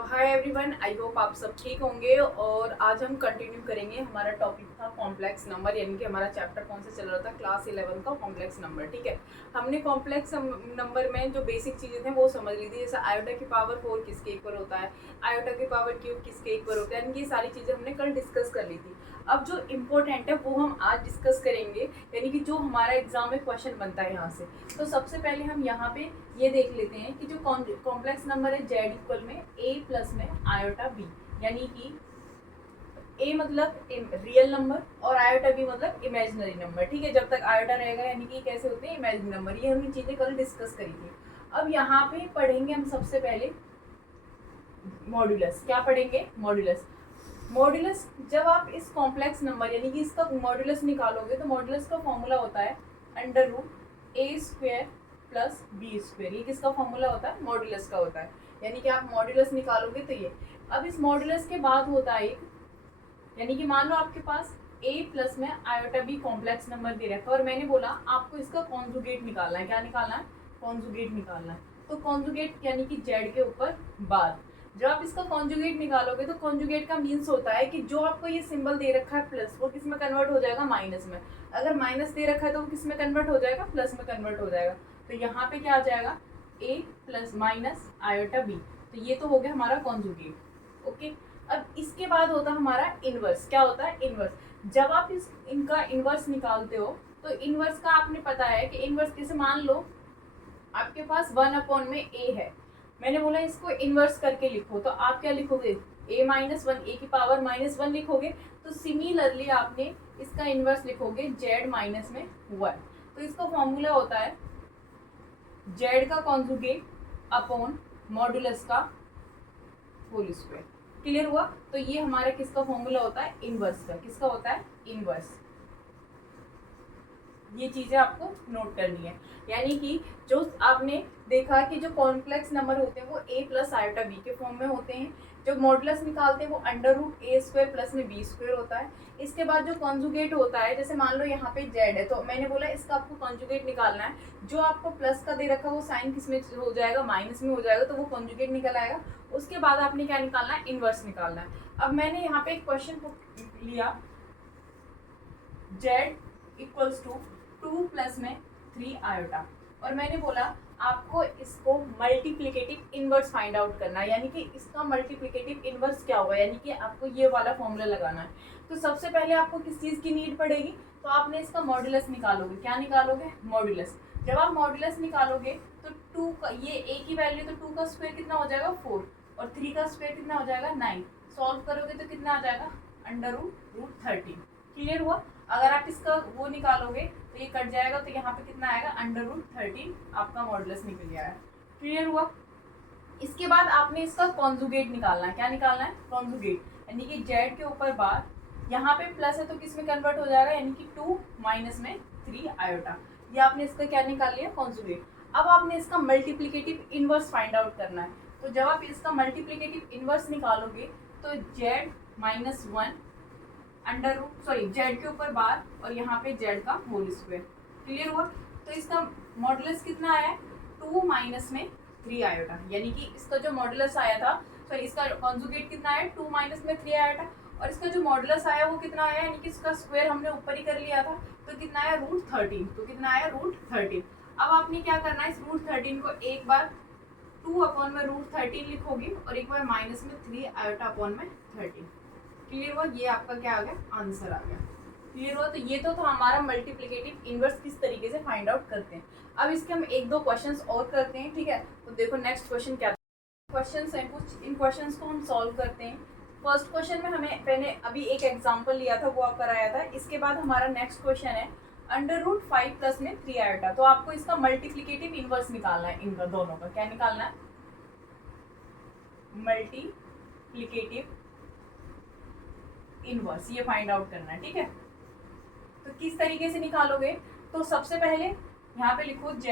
तो hi everyone, I hope आप सब ठीक होंगे। और आज हम कंटिन्यू करेंगे। हमारा टॉपिक था कॉम्प्लेक्स नंबर, यानी कि हमारा चैप्टर कौन सा चल रहा था, क्लास 11 का कॉम्प्लेक्स नंबर। ठीक है, हमने कॉम्प्लेक्स नंबर में जो बेसिक चीज़ें थे वो समझ ली थी, जैसे आयोटा की पावर 4 किसके इक्वल होता है, आयोटा की पावर क्यूब किसके इक्वल होता है, यानी कि ये सारी चीज़ें हमने कल डिस्कस कर ली थी। अब जो इम्पोर्टेंट है वो हम आज डिस्कस करेंगे, यानी कि जो हमारा एग्जाम में क्वेश्चन बनता है यहाँ से। तो सबसे पहले हम यहाँ पे ये देख लेते हैं कि जो कॉम्प्लेक्स नंबर है जेड इक्वल में a प्लस में आयोटा b, यानी कि a मतलब रियल नंबर और आयोटा b मतलब इमेजिनरी नंबर। ठीक है, जब तक आयोटा रहेगा यानी कि कैसे होते हैं इमेजिनरी नंबर, ये हमने चीज़ें कल डिस्कस करी थी। अब यहाँ पे पढ़ेंगे हम सबसे पहले मॉड्यूलस। क्या पढ़ेंगे? मॉड्यूलस। मॉड्यूलस जब आप इस कॉम्प्लेक्स नंबर यानी कि इसका मॉड्यूलस निकालोगे तो मॉड्यूलस का फॉर्मूला होता है अंडर रूट ए स्क्वायर प्लस बी स्क्वायर। ये किसका फॉर्मूला होता है? मॉड्यूलस का होता है। यानी कि आप मॉड्यूलस निकालोगे तो ये। अब इस मॉड्यूलस के बाद होता है यानी कि मान लो आपके पास a प्लस में आयोटा बी कॉम्प्लेक्स नंबर दे रखा है और मैंने बोला आपको इसका कॉन्जुगेट निकालना है। क्या निकालना है? कॉन्जुगेट निकालना है। तो कॉन्जुगेट यानी कि जेड के ऊपर बार। जब आप इसका कॉन्जुगेट निकालोगे तो कॉन्जुगेट का मीन्स होता है कि जो आपको ये सिंबल दे रखा है प्लस, वो किस में कन्वर्ट हो जाएगा? माइनस में। अगर माइनस दे रखा है तो वो किस में कन्वर्ट हो जाएगा? प्लस में कन्वर्ट हो जाएगा। तो यहाँ पे क्या आ जाएगा? a plus minus iota B. तो ये तो हो गया हमारा कॉन्जुगेट। ओके, अब इसके बाद होता है हमारा इनवर्स। क्या होता है? इनवर्स। जब आप इनका इनवर्स निकालते हो तो इनवर्स का आपने पता है कि इनवर्स कैसे, मान लो आपके पास 1 में a है, मैंने बोला इसको इनवर्स करके लिखो, तो आप क्या लिखोगे? a माइनस वन, ए की पावर -1 लिखोगे। तो सिमिलरली आपने इसका इनवर्स लिखोगे z माइनस में 1। तो इसका फॉर्मूला होता है z का कॉन्जुगेट अपॉन मॉडुलस का होल स्क्वायर। क्लियर हुआ? तो ये हमारा किसका फॉर्मूला होता है? इनवर्स का। किसका होता है? इनवर्स। ये चीजें आपको नोट करनी है। यानी कि जो आपने देखा कि जो कॉम्प्लेक्स नंबर होते हैं वो a प्लस आयोटा b के फॉर्म में होते हैं। जो मॉडुलस निकालते हैं वो अंडर रूट ए स्क्वायर प्लस में बी स्क्वायर होता है। इसके बाद जो कॉन्जुगेट होता है, जैसे मान लो यहाँ पे z है तो मैंने बोला इसका आपको कॉन्जुगेट निकालना है। जो आपको प्लस का दे रखा है वो साइन किस में हो जाएगा? माइनस में हो जाएगा, तो वो कॉन्जुगेट निकल आएगा। उसके बाद आपने क्या निकालना है? इनवर्स निकालना है। अब मैंने यहाँ पे एक क्वेश्चन लिया, z इक्वल्स टू 2 प्लस में 3 आयोटा, और मैंने बोला आपको इसको मल्टीप्लिकेटिव इनवर्स फाइंड आउट करना है, यानी कि इसका मल्टीप्लिकेटिव इनवर्स क्या होगा, यानी कि आपको ये वाला फॉर्मूला लगाना है। तो सबसे पहले आपको किस चीज़ की नीड पड़ेगी? तो आपने इसका मॉड्यूलस निकालोगे। क्या निकालोगे? मॉड्यूलस। जब आप मॉड्यूलस निकालोगे तो 2 का, ये a की वैल्यू तो 2 का स्क्वायर कितना हो जाएगा? 4, और 3 का स्क्वायर कितना हो जाएगा? 9। सॉल्व करोगे तो कितना आ जाएगा? Under root 13। क्लियर हुआ? अगर आप इसका वो निकालोगे तो ये कट जाएगा, तो यहाँ पे कितना आएगा? अंडर रूट 13 आपका मॉडुलस निकल गया है। क्लियर हुआ? इसके बाद आपने इसका कॉन्जुगेट निकालना है। क्या निकालना है? कॉन्जुगेट, यानी कि जेड के ऊपर बार, यहाँ पे प्लस है तो किस में कन्वर्ट हो जाएगा? यानी कि 2 माइनस में 3 आयोटा। ये आपने इसका क्या निकाल लिया? कॉन्जुगेट। अब आपने इसका मल्टीप्लिकेटिव इनवर्स फाइंड आउट करना है। तो जब आप इसका मल्टीप्लिकेटिव इनवर्स निकालोगे तो Z -1 under root, sorry, Z के ऊपर बार और यहाँ पे जेड का होल स्क्वायर। क्लियर हुआ? तो इसका मॉडुलस कितना आया? 2 माइनस में 3 आयोटा, यानी कि इसका जो मॉडुलस आया था, सॉरी, इसका कॉन्जुगेट कितना आया? 2 माइनस में 3 आयोटा, और इसका जो मॉडुलस आया वो कितना आया? यानी कि इसका स्क्वायर हमने ऊपर ही कर लिया था, तो कितना आया? रूट 13। तो कितना आया? रूट 13। अब आपने क्या करना है? इस रूट 13 को एक बार 2 अपॉन में रूट 13 लिखोगे और एक बार माइनस में 3 आयोटा अपॉन में 13। क्लियर हुआ? ये आपका क्या आ गया? आंसर आ गया। क्लियर हुआ? तो ये तो था हमारा मल्टीप्लिकेटिव इनवर्स किस तरीके से फाइंड आउट करते हैं। अब इसके हम एक दो क्वेश्चंस और करते हैं। ठीक है, तो देखो नेक्स्ट क्वेश्चन क्या क्वेश्चंस हैं कुछ, इन क्वेश्चंस को हम सॉल्व करते हैं। फर्स्ट क्वेश्चन में हमें मैंने अभी एक एग्जाम्पल लिया था, वो आप कराया था। इसके बाद हमारा नेक्स्ट क्वेश्चन है अंडर रूट 5 प्लस में 3 आयोटा। तो आपको इसका मल्टीप्लिकेटिव इनवर्स निकालना है, इनका दोनों का। क्या निकालना है? मल्टीप्लिकेटिव इनवर्स, ये फाइंड आउट करना है। ठीक है, तो किस तरीके से निकालोगे? तो सबसे पहले यहाँ पे लिखो z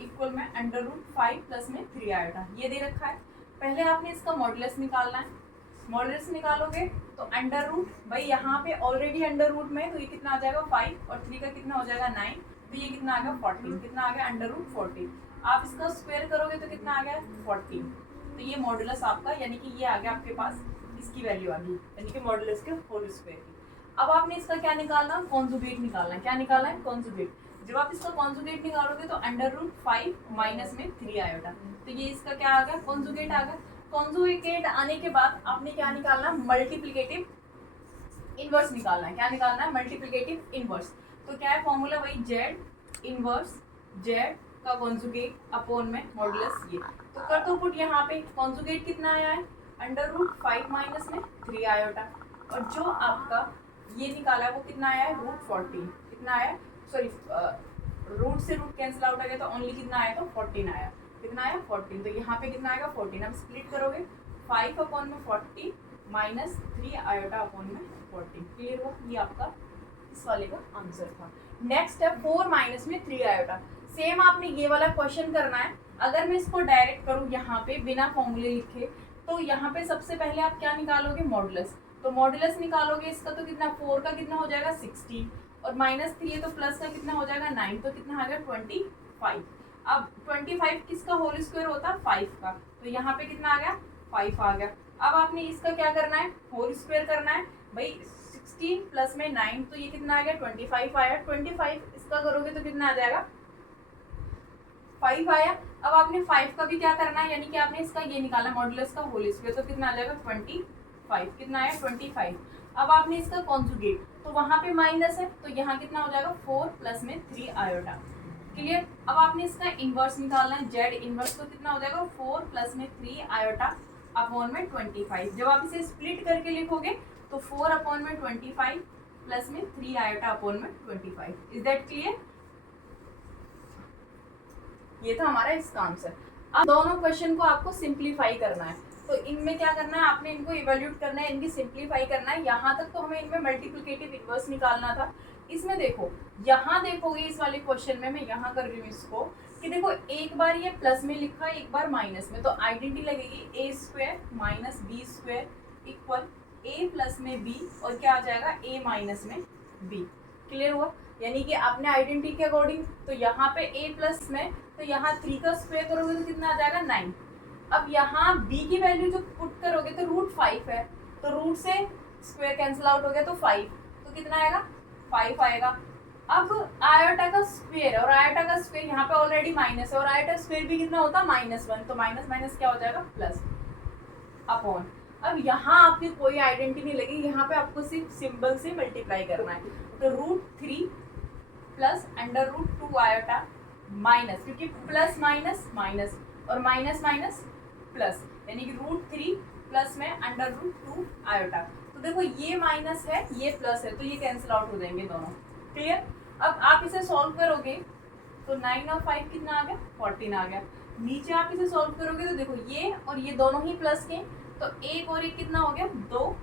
इक्वल में अंडर रूट 5 प्लस में 3 आयोटा, ये दे रखा है। पहले आपने इसका मॉडुलस निकालना है। मॉडुलस निकालोगे तो अंडर रूट, भाई यहाँ पे ऑलरेडी अंडर रूट में, तो ये कितना आ जाएगा? 5, और 3 का कितना हो जाएगा? 9, तो ये कितना आ गया? 14। कितना आ गया? Under root 14। आप इसका स्क्वायर करोगे तो कितना आ गया? 14। तो ये मॉडुलस आपका यानी कि ये आ गया आपके पास, इसकी वैल्यू आ गई यानी कि मॉडुलस के होल स्क्वायर की। अब आपने इसका क्या निकालना, कॉन्जुगेट निकालना है। क्या निकालना है, कॉन्जुगेट। जब आप इसका कॉन्जुगेट निकालोगे तो √5 माइनस में 3 आयोटा, तो ये इसका क्या आ गया, कॉन्जुगेट आ गया। कॉन्जुगेट आने के बाद आपने क्या निकालना, मल्टीप्लिकेटिव इनवर्स निकालना है। क्या निकालना है, मल्टीप्लिकेटिव इनवर्स। तो क्या है फॉर्मूला, वही जेड इनवर्स जेड का कॉन्जुगेट अपॉन में मॉडुलस ये। तो कर दो पुट, यहाँ पे कॉन्जुगेट कितना आया है, √5 माइनस में 3 आयोटा, और जो आपका ये निकाला है वो कितना आया है, √14 कितना आया, सॉरी रूट से रूट कैंसिल आउट आ गया तो ओनली कितना आया, तो 14 आया। कितना आया, 14। तो यहाँ पे कितना आएगा 14, अब स्प्लिट करोगे 5 अपॉन में 40 माइनस 3 आयोटा अपॉन में 14। क्लियर हुआ, ये आपका इस वाले का आंसर था। नेक्स्ट है 4 माइनस में 3 आयोटा। सेम आपने ये वाला क्वेश्चन करना है। अगर मैं इसको डायरेक्ट करूँ यहाँ पे बिना फॉर्मूले लिखे, तो यहाँ पे सबसे पहले आप क्या निकालोगे, मॉडुलस। तो मॉडुलस निकालोगे इसका तो कितना, 4 का कितना हो जाएगा 16, और -3 है तो प्लस का कितना हो जाएगा 9, तो कितना आ गया 25। अब 25 किसका होल स्क्वायर होता है, 5 का, तो यहाँ पे कितना आ गया 5 आ गया। अब आपने इसका क्या करना है, होल स्क्वायर करना है भाई। 16 प्लस में 9 तो ये कितना आ गया 25 आया। 25 इसका करोगे तो कितना आ जाएगा 5 आया। अब आपने 5 का भी क्या करना है, यानी कि आपने इसका ये निकाला मॉडुलस का होल स्क्वायर, तो कितना आ जाएगा 25। कितना आया 25। अब आपने इसका कॉन्जुगेट, तो वहां पे माइनस है तो यहाँ कितना हो जाएगा 4 प्लस में 3 आयोटा। क्लियर। अब आपने इसका इनवर्स निकालना है, जेड इनवर्स, तो कितना हो जाएगा 4 प्लस में 3 आयोटा अपॉन में 25। जब आप इसे स्प्लिट करके लिखोगे तो 4 अपॉन में 25 प्लस में 3 आयोटा अपॉन में 25। Is that clear. ये था हमारा इसका आंसर। अब दोनों क्वेश्चन को आपको सिंप्लीफाई करना है, तो इनमें क्या करना है, आपने इनको इवैल्यूएट करना है, इनकी सिंप्लीफाई करना है। यहाँ तक तो हमें इनमें मल्टीप्लिकेटिव इनवर्स निकालना था। इसमें देखो, यहाँ देखोगे इस वाले क्वेश्चन में, मैं यहाँ कर रही हूँ इसको, कि देखो एक बार ये प्लस में लिखा है, एक बार माइनस में, तो आइडेंटिटी लगेगी a² minus b² equal a plus में b, और क्या आ जाएगा a माइनस में b। क्लियर हुआ, यानी कि आपने आइडेंटिटी के अकॉर्डिंग, तो यहाँ पे a प्लस में, तो यहाँ 3 का स्क्वायर करोगे तो कितना आ जाएगा 9। अब यहाँ b की वैल्यू जो पुट करोगे तो √5 है, तो रूट से स्क्वायर कैंसिल आउट हो गया तो 5, तो कितना आएगा 5 आएगा। अब आयोटा का स्क्वायर, और आयोटा का स्क्वायर यहाँ पे ऑलरेडी माइनस है, और आयोटा स्क्वायर भी कितना होता है -1, तो माइनस माइनस क्या हो जाएगा प्लस अपॉन। अब यहाँ आपकी कोई आइडेंटिटी नहीं लगी, यहाँ पे आपको सिर्फ सिंबल से मल्टीप्लाई करना है, तो √3 प्लस √2 आयोटा माइनस, क्योंकि प्लस माइनस माइनस और माइनस माइनस प्लस, यानी कि √3 प्लस में √2 आयोटा। तो देखो ये माइनस है ये प्लस है, तो ये कैंसिल आउट हो जाएंगे दोनों। क्लियर। अब आप इसे सॉल्व करोगे तो 9 और 5 कितना आ गया 14 आ गया। नीचे आप इसे सॉल्व करोगे तो देखो ये और ये दोनों ही प्लस के, तो एक और एक कितना हो गया 2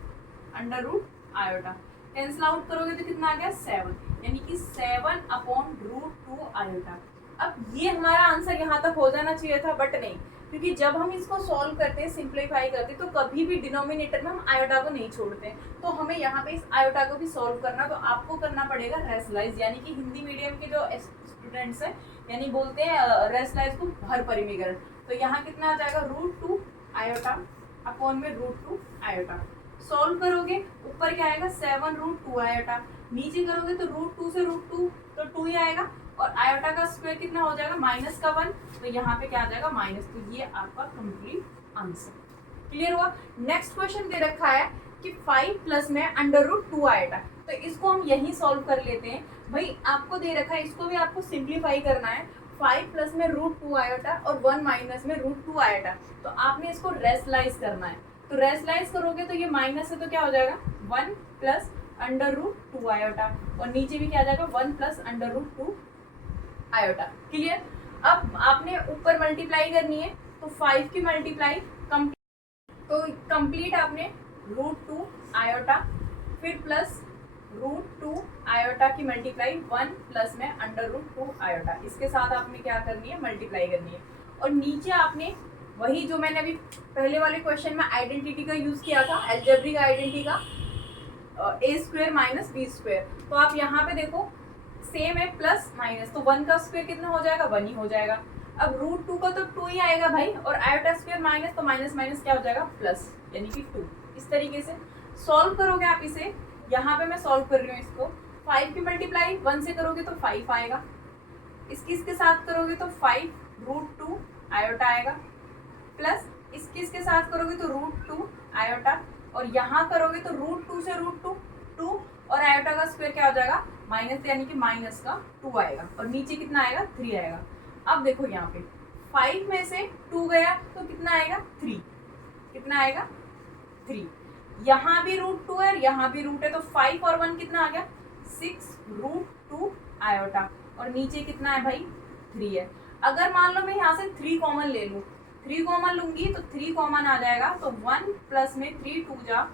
√ आयोटा। कैंसिल आउट करोगे तो कितना आ गया 7, यानी कि 7 अपॉन √2 आयोटा। अब ये हमारा आंसर यहाँ तक हो जाना चाहिए था, बट नहीं, क्योंकि जब हम इसको सॉल्व करते हैं, सिंप्लीफाई करते हैं, तो कभी भी डिनोमिनेटर में हम आयोटा को नहीं छोड़ते, तो हमें यहाँ पे इस आयोटा को भी सॉल्व करना, तो आपको करना पड़ेगा रेशनलाइज, यानी कि हिंदी मीडियम के जो स्टूडेंट्स हैं, यानी बोलते हैं रेशनलाइज को हर परिमीकरण। तो यहाँ कितना आ जाएगा √2 आयोटा अपॉन में √2 आयोटा। सॉल्व करोगे ऊपर क्या आएगा 7 √2 आयोटा, नीचे करोगे तो √2 से √2 तो 2 ही आएगा, और आयोटा का स्क्वायर कितना हो जाएगा -1, तो यहाँ पे क्या आ जाएगा माइनस। तो ये आपका कंप्लीट आंसर। क्लियर हुआ। नेक्स्ट क्वेश्चन दे रखा है कि 5 प्लस में √2 आयोटा, तो इसको हम यहीं सॉल्व कर लेते हैं। भाई आपको दे रखा है, इसको भी आपको सिंप्लीफाई करना है। 5 प्लस में √2 आयोटा और 1 माइनस में √2 आयोटा, तो आपने इसको रेशनलाइज करना है। तो रेशनलाइज करोगे तो ये माइनस है तो क्या हो जाएगा 1 प्लस √2 आयोटा, और नीचे भी क्या आ जाएगा 1 प्लस √2 आयोटा। क्लियर। अब आपने ऊपर मल्टीप्लाई करनी है, तो 5 की मल्टीप्लाई कंप्लीट आपने √2 आयोटा, फिर प्लस √2 आयोटा की मल्टीप्लाई 1 प्लस में √2 आयोटा, इसके साथ आपने क्या करनी है मल्टीप्लाई करनी है। और नीचे आपने वही जो मैंने अभी पहले वाले क्वेश्चन में आइडेंटिटी का यूज किया था, अलजेब्रिक आइडेंटिटी का, a² माइनस b², तो आप यहाँ पे देखो सेम है प्लस माइनस, तो 1 का स्क्वायर कितना हो जाएगा 1 ही हो जाएगा। अब रूट 2 का तो 2 ही आएगा भाई, और आयोटा स्क्वायर माइनस, तो माइनस माइनस क्या हो जाएगा प्लस, यानी कि 2। इस तरीके से सॉल्व करोगे आप इसे। यहाँ पे मैं सॉल्व कर रही हूँ इसको। 5 की मल्टीप्लाई 1 से करोगे तो 5 आएगा, इसके साथ करोगे तो 5 रूट 2 आयोटा आएगा, प्लस इसके साथ करोगे तो रूट 2 आयोटा, और यहाँ करोगे तो रूट 2 से रूट 2 2, और आयोटा का स्क्वायर क्या हो जाएगा माइनस, यानी कि माइनस का 2 आएगा, और नीचे कितना आएगा 3 आएगा। अब देखो यहाँ पे 5 में से 2 गया तो कितना आएगा 3, कितना आएगा 3। यहाँ भी रूट 2 है और यहाँ भी रूट है, तो 5 और 1 कितना आ गया 6 रूट 2 आयोटा, और नीचे कितना है भाई 3 है। अगर मान लो मैं यहाँ से 3 कॉमन ले लूँ, 3 कॉमन लूंगी तो 3 कॉमन आ जाएगा, तो 1 प्लस में 3 2 जा,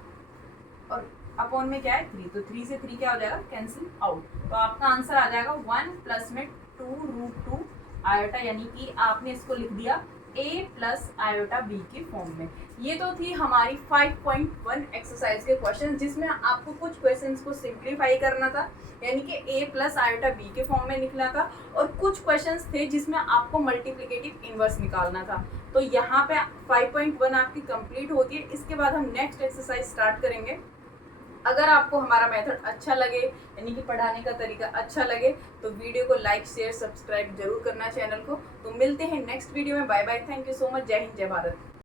और अपॉन में क्या है 3, तो 3 से 3 क्या हो जाएगा कैंसिल आउट, तो आपका आंसर आ जाएगा 1 प्लस में 2 रूट 2 आयोटा, यानी कि आपने इसको लिख दिया a प्लस आयोटा b की फॉर्म में। ये तो थी हमारी 5.1 एक्सरसाइज के क्वेश्चन, जिसमें आपको कुछ क्वेश्चंस को सिंप्लीफाई करना था, यानी कि a प्लस आयोटा b के फॉर्म में निकला था, और कुछ क्वेश्चंस थे जिसमें आपको मल्टीप्लिकेटिव इनवर्स निकालना था। तो यहाँ पे 5.1 आपकी कंप्लीट होती है। इसके बाद हम नेक्स्ट एक्सरसाइज स्टार्ट करेंगे। अगर आपको हमारा मेथड अच्छा लगे, यानी कि पढ़ाने का तरीका अच्छा लगे, तो वीडियो को लाइक शेयर सब्सक्राइब जरूर करना चैनल को। तो मिलते हैं नेक्स्ट वीडियो में। Bye bye, thank you so much, जय हिंद जय भारत।